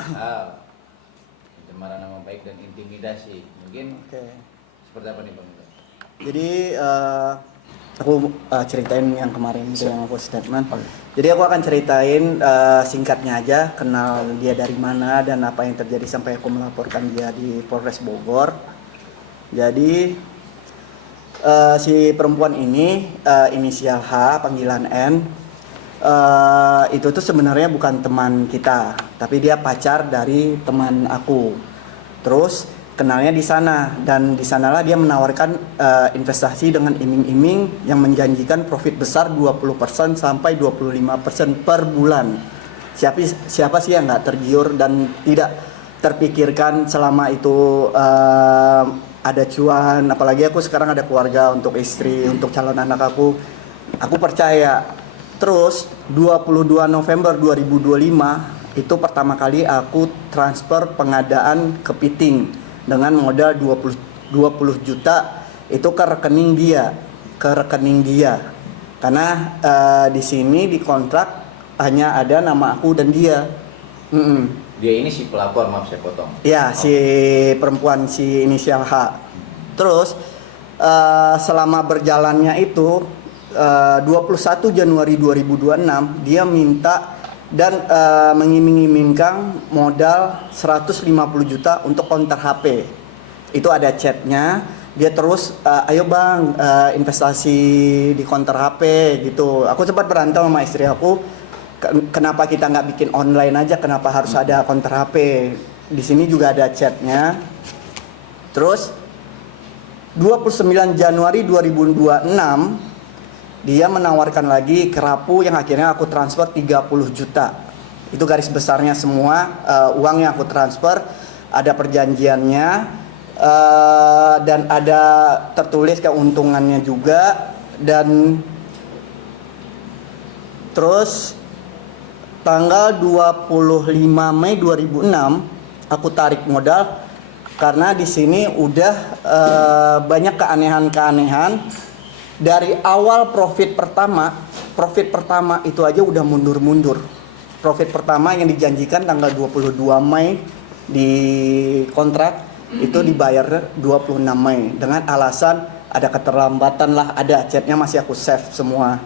hal, pencemaran nama baik dan intimidasi. Mungkin seperti apa nih Bang? Jadi aku ceritain yang kemarin itu yang aku statement. Jadi aku akan ceritain singkatnya aja, kenal dia dari mana dan apa yang terjadi sampai aku melaporkan dia di Polres Bogor. Jadi si perempuan ini inisial H, panggilan N. Itu tuh sebenarnya bukan teman kita, tapi dia pacar dari teman aku. Terus kenalnya di sana, dan di sanalah dia menawarkan investasi dengan iming-iming yang menjanjikan profit besar 20% sampai 25% per bulan. Siapa sih yang nggak tergiur dan tidak terpikirkan selama itu ada cuan, apalagi aku sekarang ada keluarga, untuk istri, untuk calon anak aku percaya. Terus 22 November 2025 itu pertama kali aku transfer pengadaan kepiting dengan modal 20 juta itu ke rekening dia. Karena di sini di kontrak hanya ada nama aku dan dia. Dia ini si pelapor, maaf saya potong. Ya, si perempuan, si inisial H. Terus selama berjalannya itu 21 Januari 2026 dia minta dan mengiming-imingkan modal 150 juta untuk counter HP. Itu ada chatnya. Dia terus ayo bang investasi di counter HP gitu. Aku sempat berantem sama istri aku, kenapa kita nggak bikin online aja, kenapa harus ada counter HP. Di sini juga ada chatnya. Terus 29 Januari 2026 dia menawarkan lagi kerapu yang akhirnya aku transfer 30 juta. Itu garis besarnya semua uang yang aku transfer, ada perjanjiannya dan ada tertulis keuntungannya juga. Dan terus tanggal 25 Mei 2006 aku tarik modal karena di sini udah banyak keanehan-keanehan. Dari awal profit pertama itu aja udah mundur-mundur. Profit pertama yang dijanjikan tanggal 22 Mei di kontrak itu dibayar 26 Mei dengan alasan ada keterlambatan lah, ada chatnya masih aku save semua.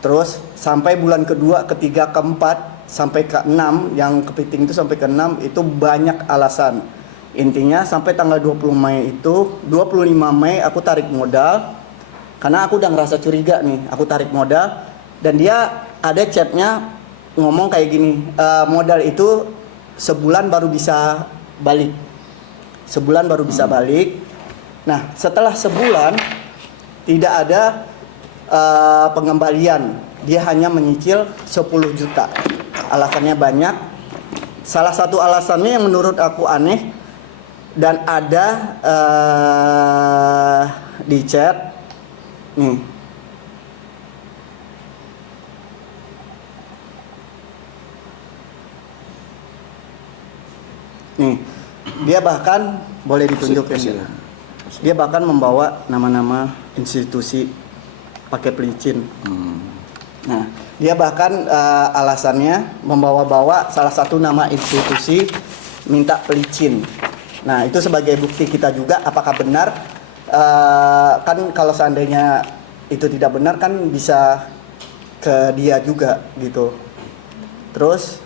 Terus sampai bulan kedua, ketiga, keempat sampai ke-6 yang kepiting itu sampai ke-6 itu banyak alasan. Intinya sampai tanggal 20 Mei itu 25 Mei aku tarik modal. Karena aku udah ngerasa curiga nih, aku tarik modal dan dia ada chatnya ngomong kayak gini, modal itu sebulan baru bisa balik. Nah setelah sebulan tidak ada pengembalian, dia hanya menyicil 10 juta. Alasannya banyak. Salah satu alasannya yang menurut aku aneh dan ada di chat. Nih, dia bahkan boleh ditunjukin. Dia bahkan membawa nama-nama institusi pakai pelicin. Nah, dia bahkan alasannya membawa-bawa salah satu nama institusi minta pelicin. Nah, itu sebagai bukti kita juga apakah benar. Kan kalau seandainya itu tidak benar kan bisa ke dia juga gitu. Terus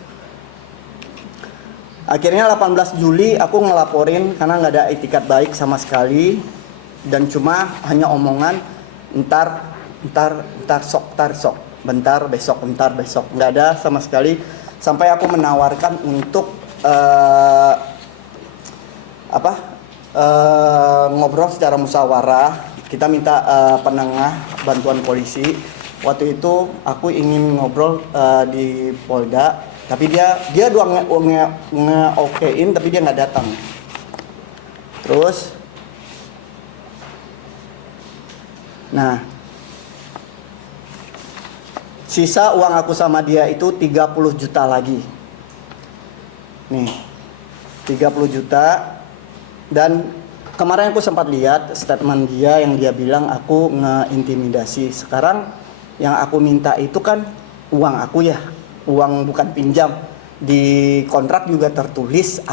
akhirnya 18 Juli aku ngelaporin karena nggak ada etikat baik sama sekali dan cuma hanya omongan entar sok, bentar besok, nggak ada sama sekali. Sampai aku menawarkan untuk ngobrol secara musyawarah. Kita minta penengah bantuan polisi. Waktu itu aku ingin ngobrol di Polda, tapi dia doang nge-okein, tapi dia nggak datang. Terus, nah, sisa uang aku sama dia itu 30 juta lagi. Nih, 30 juta. Dan kemarin aku sempat lihat statement dia yang dia bilang aku ngeintimidasi. Sekarang yang aku minta itu kan uang aku ya, uang bukan pinjam. di kontrak juga tertulis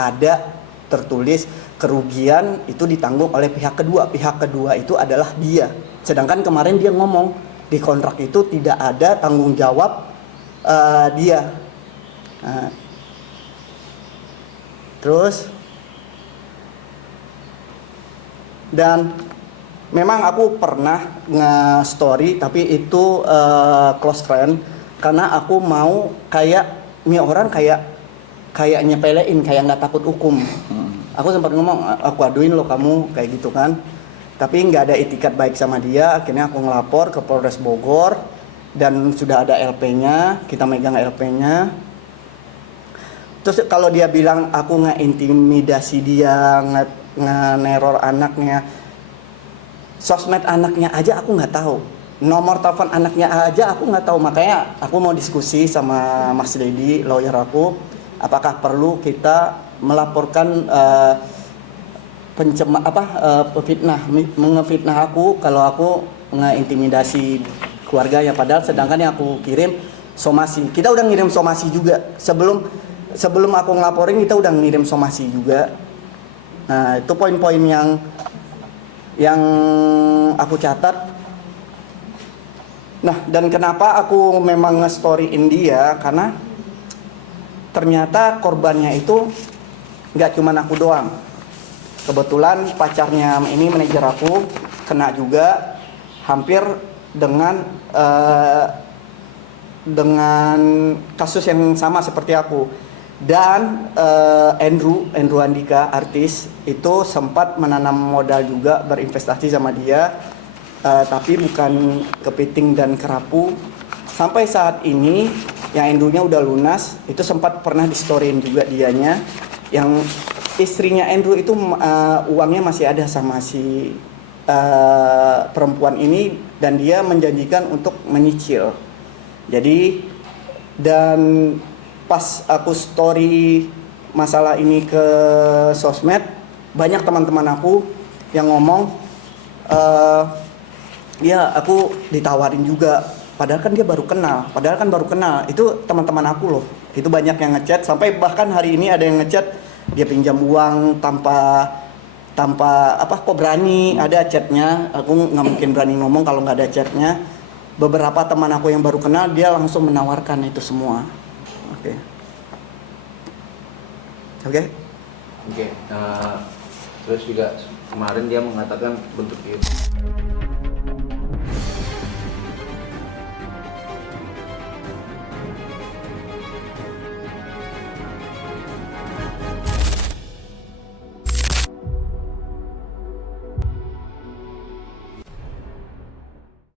kerugian itu ditanggung oleh pihak kedua. Pihak kedua itu adalah dia. Sedangkan kemarin dia ngomong di kontrak itu tidak ada tanggung jawab dia. Nah, terus dan memang aku pernah nge-story tapi itu close friend karena aku mau kayak ini orang kayak nyepelein, kayak nggak takut hukum. Aku sempat ngomong, aku aduin lo kamu kayak gitu kan. Tapi nggak ada itikat baik sama dia. Akhirnya aku ngelapor ke Polres Bogor dan sudah ada LP-nya, kita megang LP-nya. Terus kalau dia bilang aku nge-intimidasi dia, nge-neror anaknya, sosmed anaknya aja aku nggak tahu, nomor telepon anaknya aja aku nggak tahu. Makanya aku mau diskusi sama Mas Dedi, lawyer aku, apakah perlu kita melaporkan mengefitnah aku kalau aku ngeintimidasi keluarganya, padahal sedangkan yang aku kirim somasi. Kita udah ngirim somasi juga sebelum aku ngelaporin, kita udah ngirim somasi juga. Nah, itu poin-poin yang aku catat. Nah, dan kenapa aku memang nge-storyin dia, karena ternyata korbannya itu nggak cuman aku doang. Kebetulan pacarnya ini, manajer aku, kena juga hampir dengan kasus yang sama seperti aku. Dan Andrew Andika, artis, itu sempat menanam modal juga, berinvestasi sama dia, tapi bukan kepiting dan kerapu. Sampai saat ini yang Andrew-nya udah lunas, itu sempat pernah di-storyin juga dianya. Yang istrinya Andrew itu uangnya masih ada sama si perempuan ini, dan dia menjanjikan untuk menyicil. Jadi, dan pas aku story masalah ini ke sosmed, banyak teman-teman aku yang ngomong, ya aku ditawarin juga, padahal kan baru kenal, itu teman-teman aku loh, itu banyak yang ngechat, sampai bahkan hari ini ada yang ngechat dia pinjam uang tanpa kok berani, ada chatnya. Aku nggak mungkin berani ngomong kalau nggak ada chatnya. Beberapa teman aku yang baru kenal, dia langsung menawarkan itu semua. Oke. Terus juga kemarin dia mengatakan bentuk itu